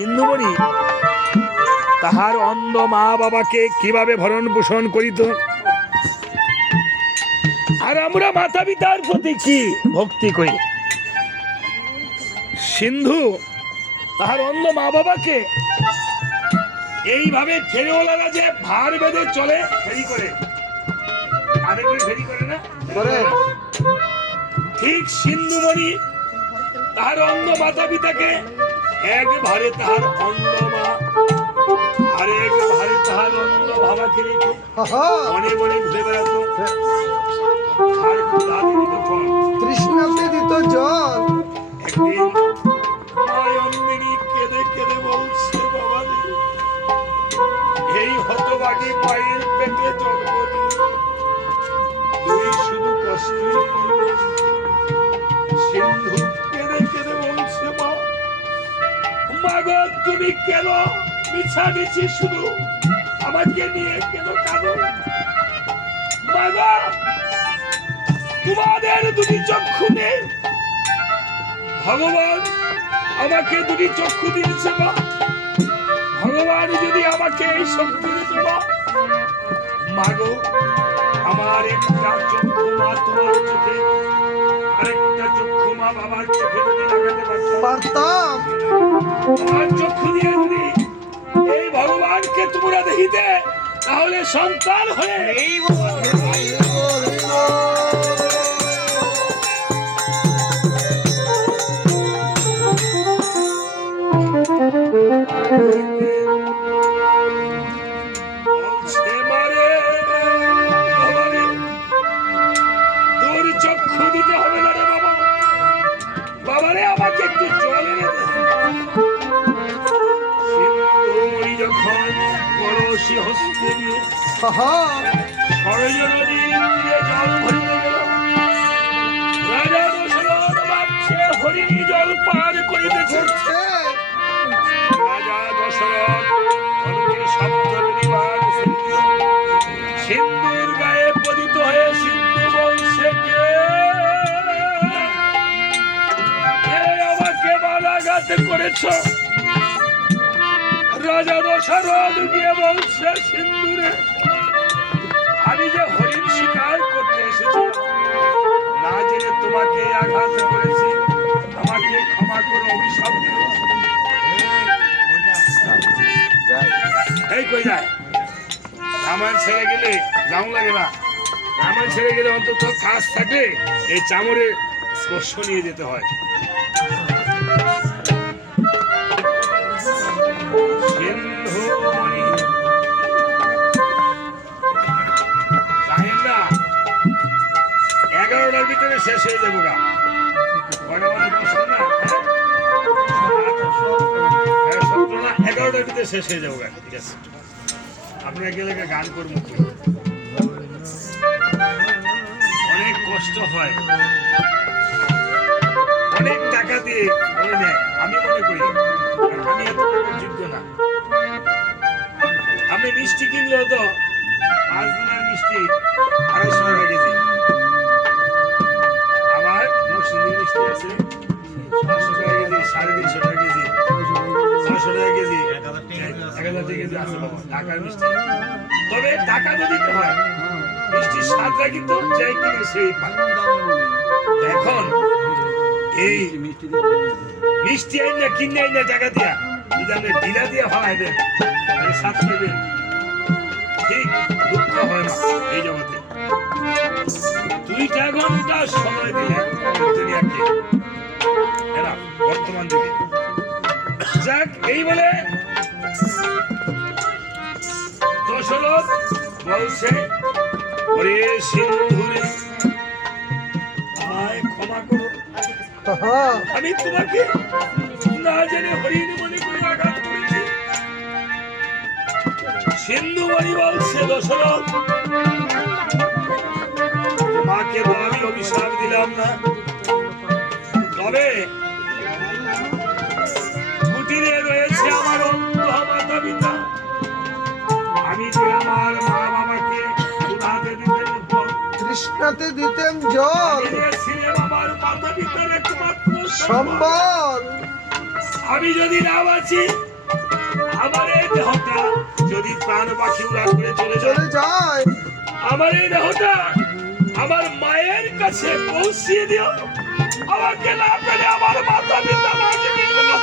সিন্ধুমণি তাহার অন্ধ মা বাবাকে কিভাবে ভরণ পোষণ করিত, আর আমরা মাতা পিতার প্রতি কি ভক্তি করি। সিন্ধু তাহার অন্ধ মা বাবাকে এইভাবে ফেরিওয়ালারা যে ভার বেঁধে চলে, ফেরি করে কাঁধে করে ফেরি করে না, ঠিক সিন্ধুমণি তাহার অন্ধ মাতা পিতাকে এক ভারে তাহার অন্ধ মা আর এক ভারে তাহার অন্ধ বাবাকে রেখে মনে মনে ঘুরে বেড়াতো। তৃষ্ণাতে দিত জল। একদিন মায়ন্দিনী কেঁদে কেঁদে বলছে, বাবা এই হতভাগী মায়ের পেটে জন্ম দিয়ে তুই শুধু কষ্টই করবি। সিন্ধু কেঁদে কেঁদে বলছে, মা গো তুমি কেন মিছামিছি শুধু আমাকে নিয়ে কেন কাঁদো? মা গো তোমাদের দুটি চক্ষু নেই, ভগবান আমাকে দুটি চক্ষু দিয়েছে। মা ভগবান যদি আমাকে এই শক্তি দিত, মা গো আমার একটা চক্ষু মা তোমার চোখে, আরেকটা চক্ষু মা বাবার চোখে যদি লাগাতে পারতাম, আমার চক্ষু দিয়ে যদি এই ভগবানকে তোমরা দেখিতে, তাহলে সন্তান হয়ে এই তোর চক্ষু দিতে হবে না রে বাবা, বাবারে আমাকে একটু জল এনে দে। সিন্ধুমণি যখন কলসি হস্তে নিয়ে সরজনদীর তীরে জল ভরিতে গেল, রাজা দশরথ ভাবছে হরিণী জল পার করিতেছে। রাজা দশরথ কলকে শব্দ বিনিবার সিন্ধুর গায়ে পতিত হয়ে সিন্ধু বলছে, কে আমাকে বাধাঘাত করেছ? রাজা দশরথ গিয়ে বলছে, সিন্ধুরে আমি যে হরিণ শিকার করতে এসেছিলাম, না জেনে তোমাকে আঘাত করেছি, আমাকে ক্ষমা করে অভিশাপ দিও। এই কই যায়? রামায়ণ ছেড়ে গেলে যাও লাগে না, রামায়ণ ছেড়ে গেলে অন্তত কাজ থাকলে এই চামড়ের স্পর্শ নিয়ে যেতে হয়। সিন্ধুমণি জানেন না 11টার ভিতরে শেষ হয়ে যাবো গা, কয়টা মানে 10টা না, 11টার ভিতরে শেষ হয়ে যাবো গা। ঠিক আছে, আপনারা গেলে গান করবো, অনেক কষ্ট হয়, অনেক টাকা দিয়ে করে নেয়। আমি মনে করি আমি এত টাকার যোগ্য না। আপনি মিষ্টি কিনলেও তো 5 দিনের মিষ্টি 250 টাকা কেজি, আবার নরসিংদীর মিষ্টি আছে 500 টাকা কেজি, 350 টাকা কেজি, 600 টাকা কেজি, 1000 টাকা কেজি আছে বাবা ঢাকার মিষ্টি। তবে টাকা তো দিতে হয়, মিষ্টির স্বাদটা কিন্তু যাই কিনে সেই পায়। এখন এই মিষ্টি আইনা কিনে আইনা টাকা দিয়া যদি আপনি ঢিলা দিয়া ফালাই দেন, স্বাদ নেবেন, ঠিক দুঃখ হয় না এই জগতে। 2টা ঘন্টা সময় দিলে দুনিয়াকে এরা বর্তমান যুগে। যাক, এই বলে দশরথ বলছে, ওরে সিন্ধুরে আমায় ক্ষমা করো, আমি তোমাকে না জেনে হরিণী মনে করে আঘাত করেছি। সিন্ধুমণি বলছে, দশরথ তোমাকে তো আমি অভিশাপ দিলাম না, তবে কুটিরে রয়েছে আমার অন্ধ মাতা পিতা, আমি যে আমার মা বাবাকে তৃষ্ণাতে দিতেন জল, আমার মাতা পিতার একমাত্র সম্বল, আমি যদি না বাঁচি, আমার এই দেহটা যদি প্রাণ পাখি উড়ান করে চলে চলে যায়, যায় আমার এই দেহটা আমার মায়ের কাছে পৌঁছিয়ে দিও। আমাকে না পেলে আমার মাতা পিতা বাঁচবে না।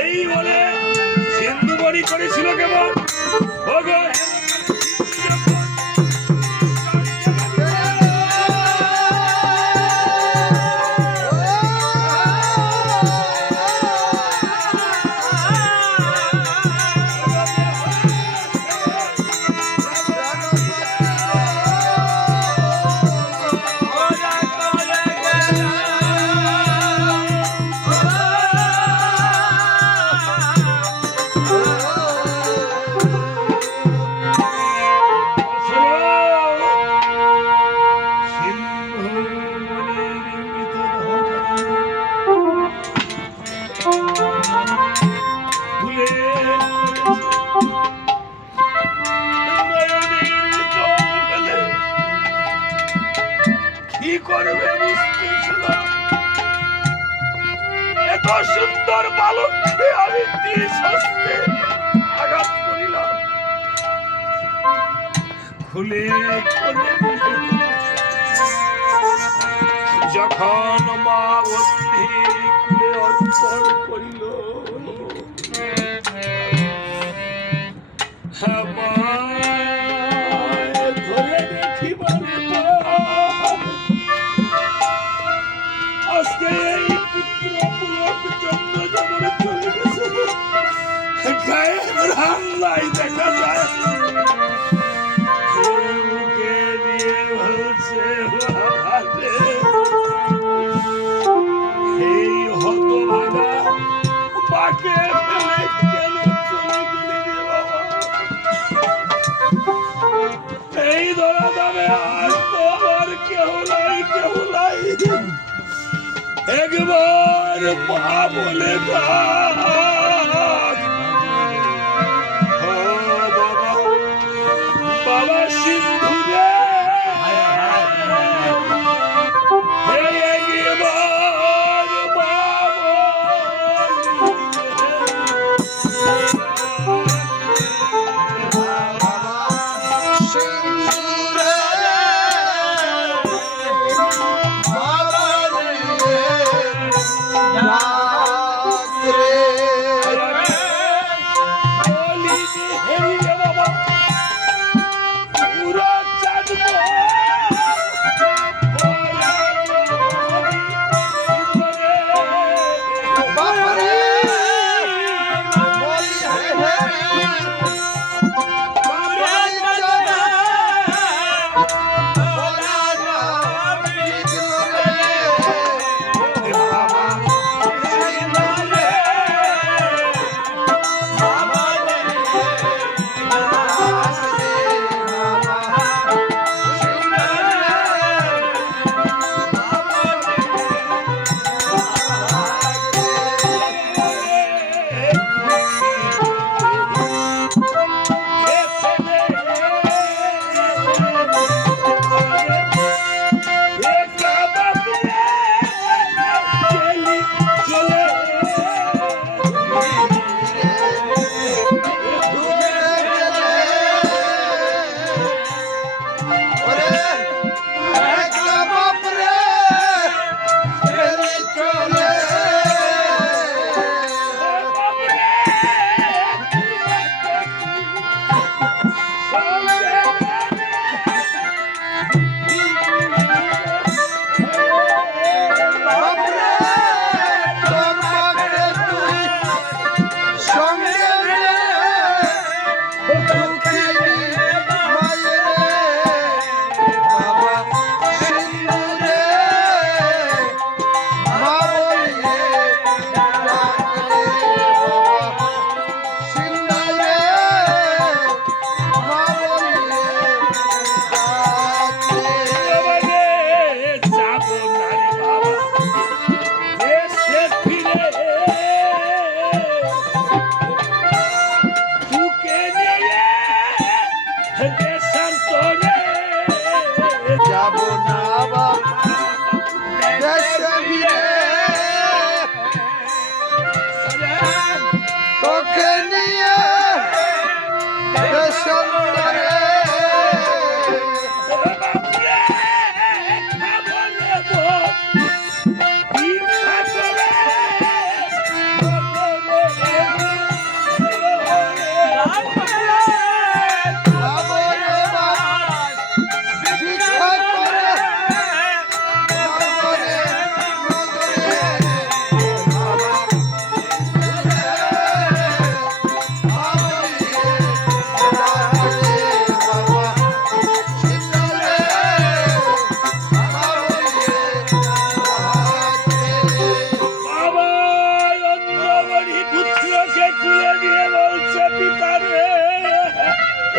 এই বলে সিন্ধুমণি করেছিল কেমন, ওগো কি করবে বুঝতেছিল না। এত সুন্দর বালককে আমি তীর হস্তে আঘাত করিলাম। খুলে করে যখন মা বন্ধি খুলে অর্পণ করিল, ধরে দেখিবারে আজকে এই পুত্র পুলক চন্দ্র যেমন চলে গেছে, গায়ে রাম নাই দেখা যায়। মুখে দিয়ে বলছে, বাবারে, এই হতভাগা মাকে ফেলে কেন চলে গেলি রে বাবা? এই ধরা যাবে আর তো আমার কেহ নাই, কেহ নাই। একবার মা বলে ডাক। ও বাবা, বাবা সিন্ধু রে, একবার মা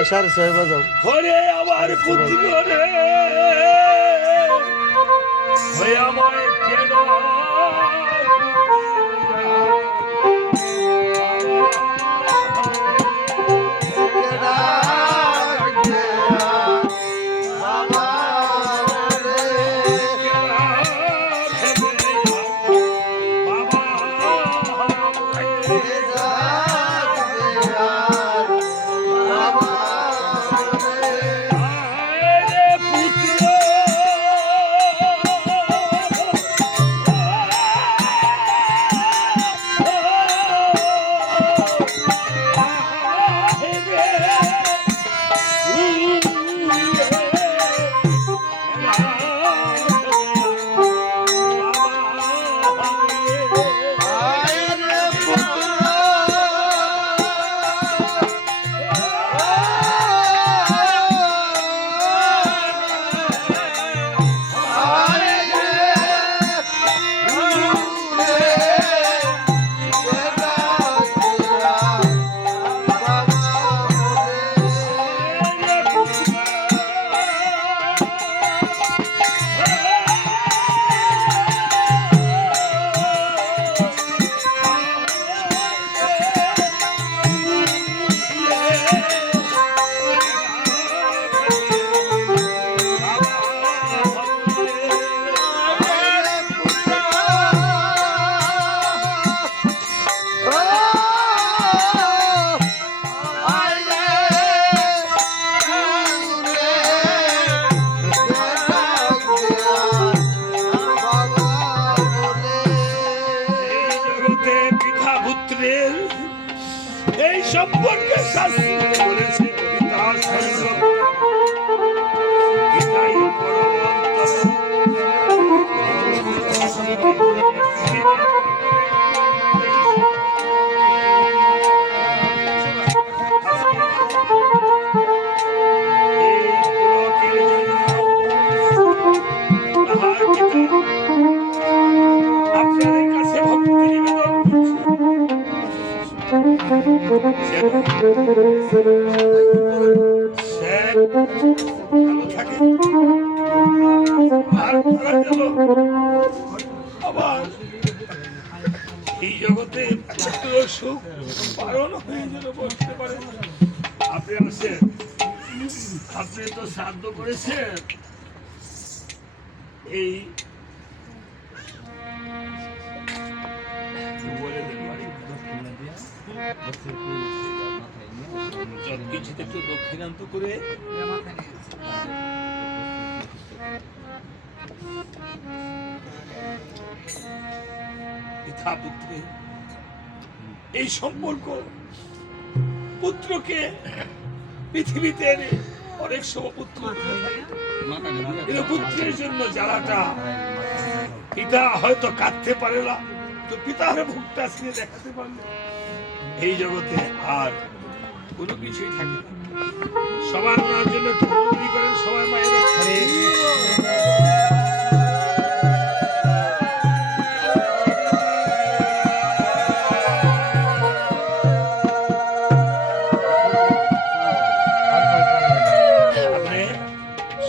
সাড়ে ছয় বাজাও হরে আমার পুত্র রে হয়ে আমায় কেন এই সম্পর্কে শাস্ত্রে বলেছে পিতা সর্বম পিতাই আপনাদের কাছে ভক্তি নিবেদন এই জগতে সুখ পালন হয়ে যেন বসতে পারে। আপনি আসেন, আপনি তো শ্রাদ্ধ করেছেন এই কিছুতে একটু দক্ষিণান্ত করে পিতা পুত্রে এই সম্পর্ক পুত্রকে পৃথিবীতে অনেক সময় পুত্র পুত্রের জন্য জ্বালাটা পিতা হয়তো কাঁদতে পারে না, তো পিতার মুখটা আজকে দেখাতে পারলে এই জগতে আর কোনো কিছুই থাকে না। সবার ওনার জন্য একটু অনুমতি করেন, সবাই মায়ের আপনি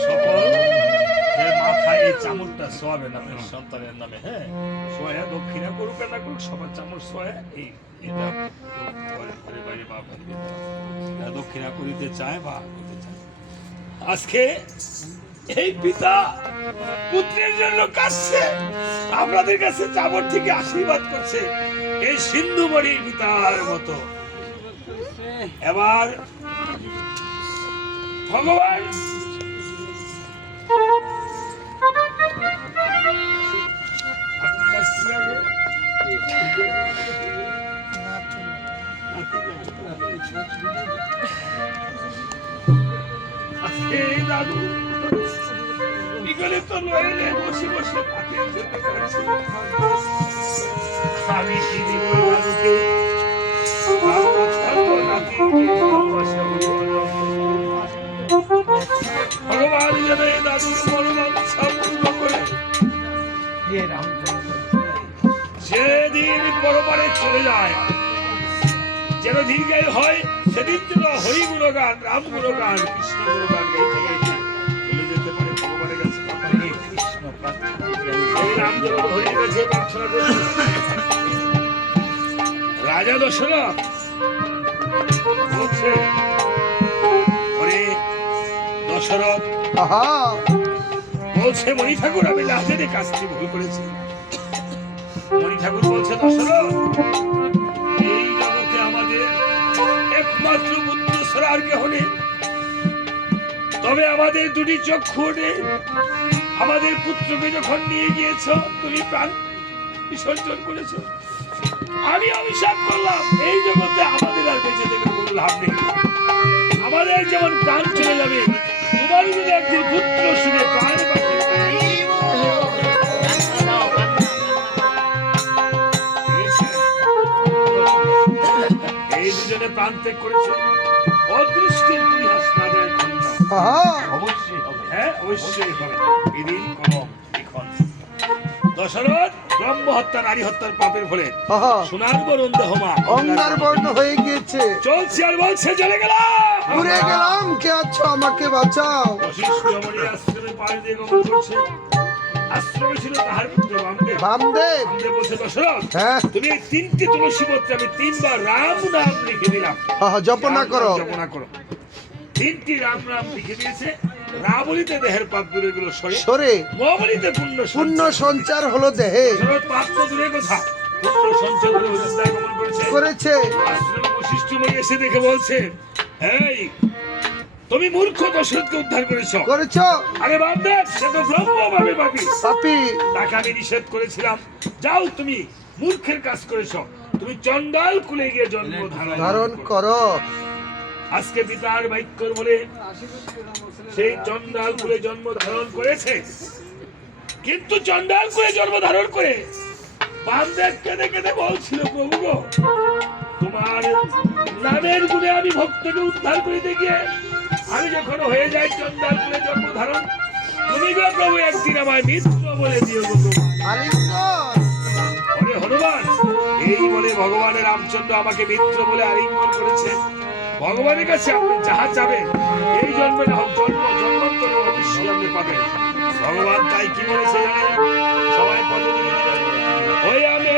সকল মাথায় এই চামচটা শোয়াবেন আপনার সন্তানের নামে। হ্যাঁ, শোয়া দক্ষিণা করুক না করুক, সবার চামচ শোয়া এই এটা বাইরে বা দক্ষিণা করিতে চায় বা করতে চায়। আজকে এই পিতা পুত্রের জন্য কাঁদছে, আপনাদের কাছে চাবর থেকে আশীর্বাদ করছে এই সিন্ধুমণি পিতার মতো। এবার ভগবান দাদু বিগলে তো লড়ে বসে বসে আমি দাদুকে ভগবান যেন এই দাদুর মনোবাঞ্ছা পূর্ণ করে সেদিন পরপারে চলে যায়, যেন দীর্ঘায়ু হয় সেদিন যেন হরি গুণগান, রাম গুণগান, কৃষ্ণ গুণগান গাইতে গাইতে চলে যেতে পারে ভগবানের কাছে। এই রাম যেমন হরির কাছে প্রার্থনা করছে। রাজা দশরথ বলছে, ওরে দশরথ, আহা বলছে মণি ঠাকুর, আমি লাজের কাজটি ভুল করেছি। মণি ঠাকুর বলছে, দশরথ, এই জগতে আমাদের একমাত্র পুত্র ছাড়া আর কেহ নেই। তবে আমাদের দুটি চক্ষু নেই। আমাদের পুত্রকে যখন নিয়ে গিয়েছ, তুমি প্রাণ বিসর্জন করেছ। আমি অভিশাপ করলাম, এই জগতে আমাদের আর বেঁচে থেকে কোনো লাভ নেই। আমাদের যেমন প্রাণ চলে যাবে, তোমার যদি একদিন পুত্র শুনে প্রাণ বাঁচে। এই দুজনে প্রাণ ত্যাগ করেছে। অদৃষ্টের পরিহাস না যায় খণ্ড। আহা অবশ্যই হবে। হ্যাঁ, অবশ্যই হবে। বিধির কলম লিখন। দশরথ ব্রহ্ম হত্যা, নারী হত্যার পাপের ফলে আহা সোনার বরণ দেহমা অঙ্গার বর্ণ হয়ে গিয়েছে। চলছে আর বলছে, চলে গেলাম, উড়ে গেলাম, কে আছো আমাকে বাঁচাও। বশিষ্ঠ মণি আশ্রমে পাড়ি দিয়ে গমন করছে। আশ্রমে ছিল তাহার পুত্র বামদেব। বামদেব বামদেব বলছে, দশরথ, হ্যাঁ তুমি এই 3টি তুলসী পত্রে আমি 3বার রাম নাম লিখে দিলাম। আহা জপনা করো। জপনা করো। 3টি রাম নাম লিখে দিয়েছে। রাবলিতে দেহের পাপ দূরে গেল সরে, সরে মবলিতে পুণ্য পুণ্য সঞ্চার হলো দেহে। দশরথ পাপ তো দূরের কথা, পুণ্য সঞ্চয় করে অযোধ্যায় গমন করেছে। করেছে আশ্রমে বশিষ্ঠ মুনি এসে দেখে বলছে, এই তুমি মূর্খ দশরথকে উদ্ধার করেছো। করেছো আরে বামদেব, সে তো ব্রহ্মভাবে পাপী। পাপি। তাকে আমি নিষেধ করেছিলাম, যাও, তুমি মূর্খের কাজ করেছো। তুমি চন্ডাল কুলে গিয়ে জন্ম ধারণ করো। আজকে পিতার বাক্যর বলে সেই চন্ডাল কুলে জন্ম ধারণ করেছে। কিন্তু চন্ডাল কুলে জন্ম ধারণ করে বামদেব কেঁদে কেঁদে বলছিল, প্রভু গো, তোমার নামের গুণে আমি ভক্তকে উদ্ধার করিতে গিয়ে আমি যখন হয়ে যাই চন্ডাল কুলে জন্ম ধারণ, তুমি গো প্রভু একদিন আমায় মিত্র বলে দিও গো প্রভু। আলিঙ্গন ওরে হনুমান, এই বলে ভগবানের রামচন্দ্র আমাকে মিত্র বলে আলিঙ্গন করেছে। ভগবানের কাছে আপনি যাহা চাবেন, এই জন্মে না হোক জন্মান্তরে অবশ্যই আপনি পাবেন। ভগবান তাই কি বলেছে জানেন? সবাই পদ তুলে দিবেন। ওই আমি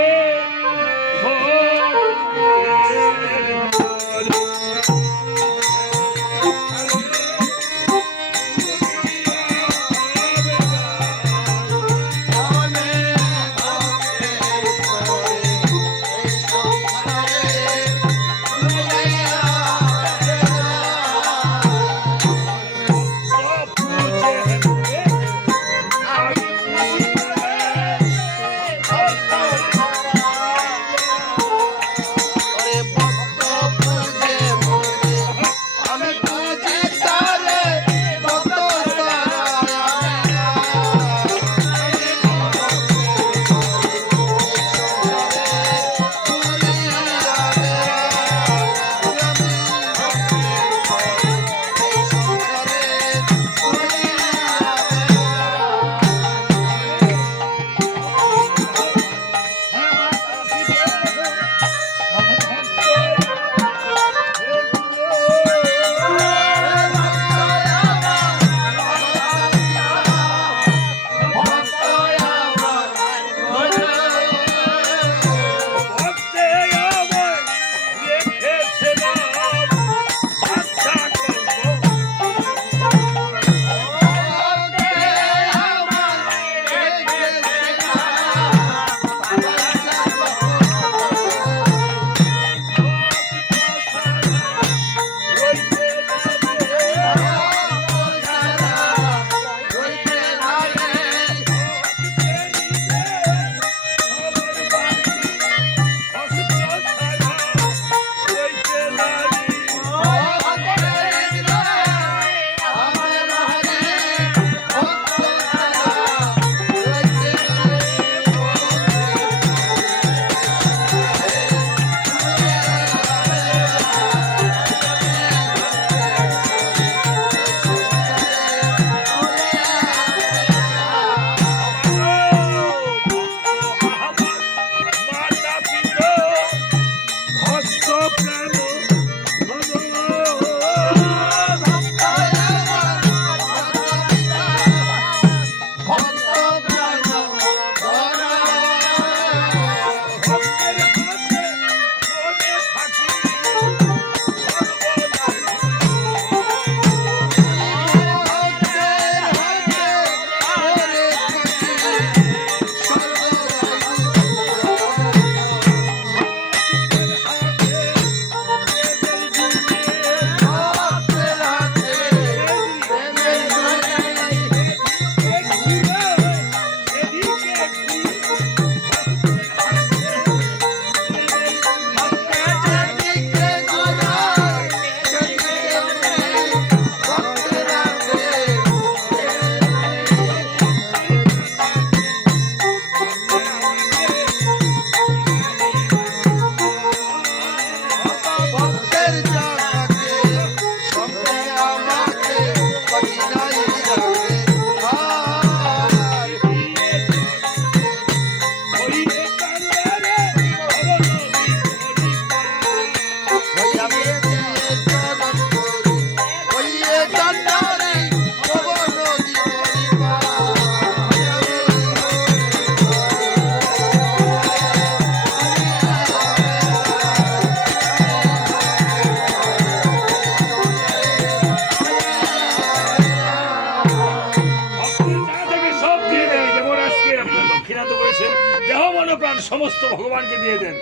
সমস্ত ভগবানকে দিয়ে দেন।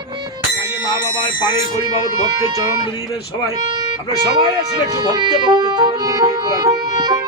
কাজে মা বাবার পাড়ের পরিবাবত ভক্তের চরণ দিবেন সবাই। আপনারা সবাই আসলে একটু ভক্তে চরণ দিকে